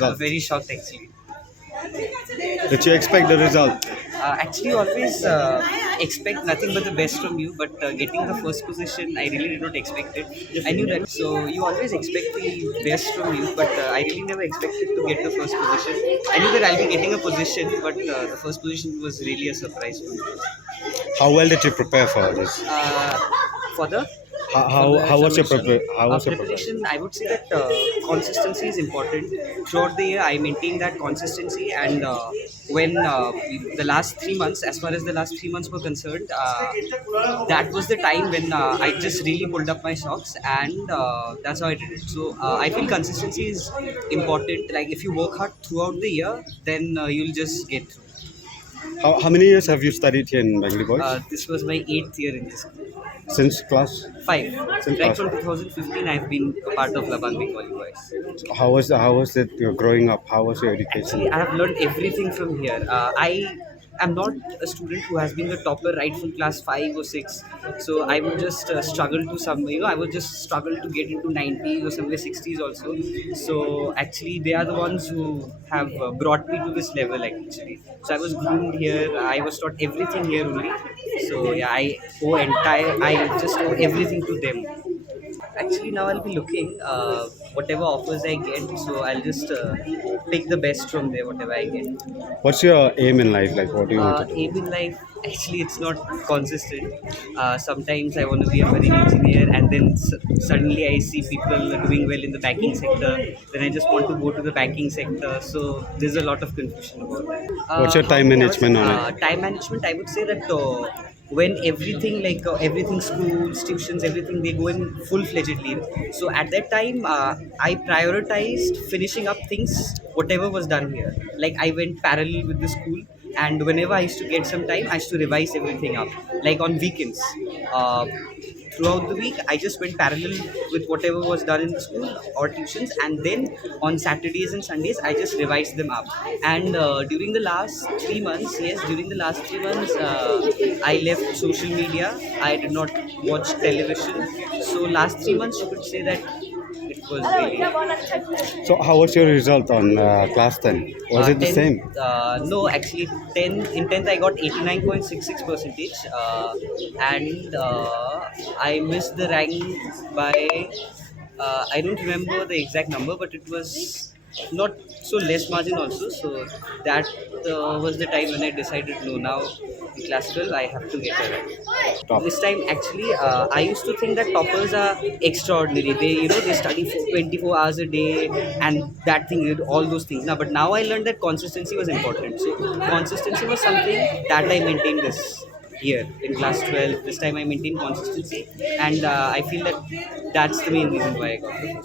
result? Very shocked actually. Did you expect the result? Actually, always expect nothing but the best from you, but getting the first position, I really did not expect it. I knew that. So you always expect the best from you, but I really never expected to get the first position. I knew that I'll be getting a position, but the first position was really a surprise for me. How well did you prepare for this? For the How, for how, the how was your examination, how was your preparation? preparation, I would say that consistency is important. Throughout the year, I maintain that consistency, and when the last 3 months, as far as the last 3 months were concerned, that was the time when I just really pulled up my socks, and that's how I did it. So I feel consistency is important. Like if you work hard throughout the year, then you'll just get through. How many years have you studied here in Bengali Boys? This was my 8th year in this school. Since class? Five. Since Right class? from 2015, I've been a part of Labang Bengali Boys. How was it growing up? How was your education? Actually, I have learned everything from here. I am not a student who has been the topper right from class 5 or 6. So I would just struggle to I would just struggle to get into 90s or somewhere 60s also. So actually, they are the ones who have brought me to this level actually. So I was groomed here. I was taught everything here only. So yeah, I just owe everything to them. Actually, now I'll be looking whatever offers I get. So I'll just pick the best from there, whatever I get. What's your aim in life? Like, what do you want to do? Aim in life, actually, it's not consistent. Sometimes I want to be a marine engineer, and then suddenly I see people doing well in the banking sector. Then I just want to go to the banking sector. So there's a lot of confusion about that. What's your How time many hours? management on it? Time management, I would say that when everything everything, schools, tuitions, everything, they go in full-fledgedly. So at that time, I prioritized finishing up things, whatever was done here. Like I went parallel with the school, and whenever I used to get some time, I used to revise everything up. Like on weekends, uh, throughout the week, I just went parallel with whatever was done in the school or tuitions, and then on Saturdays and Sundays, I just revised them up. And during the last 3 months, yes, during the last 3 months, I left social media. I did not watch television. So last 3 months, you could say that it was really. So, how was your result on class 10? Was it the 10, same? no, actually, 10 in 10th I got 89.66 percentage, and I missed the rank by I don't remember the exact number, but it was not so less margin also. So that was the time when I decided, no, now in class 12 I have to get a rank. Top. This time actually, I used to think that toppers are extraordinary. They study for 24 hours a day, and that thing, all those things. Now, but now I learned that consistency was important. So consistency was something that I maintained this year in class 12. This time I maintained consistency, and I feel that that's the main reason why I got it.